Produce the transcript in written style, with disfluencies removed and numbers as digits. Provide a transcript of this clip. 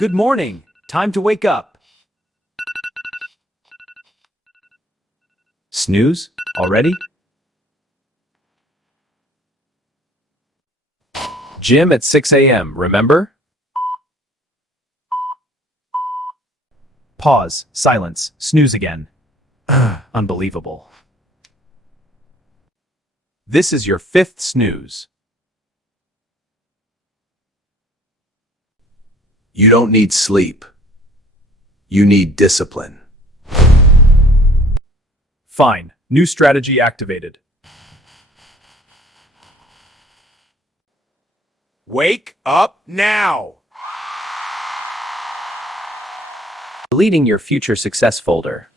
Good morning. Time to wake up. Snooze? Already? Gym at 6 a.m., remember? Pause. Silence. Snooze again. Unbelievable. This is your 5th snooze. You don't need sleep. You need discipline. Fine. New strategy activated. Wake up now! Deleting your future success folder.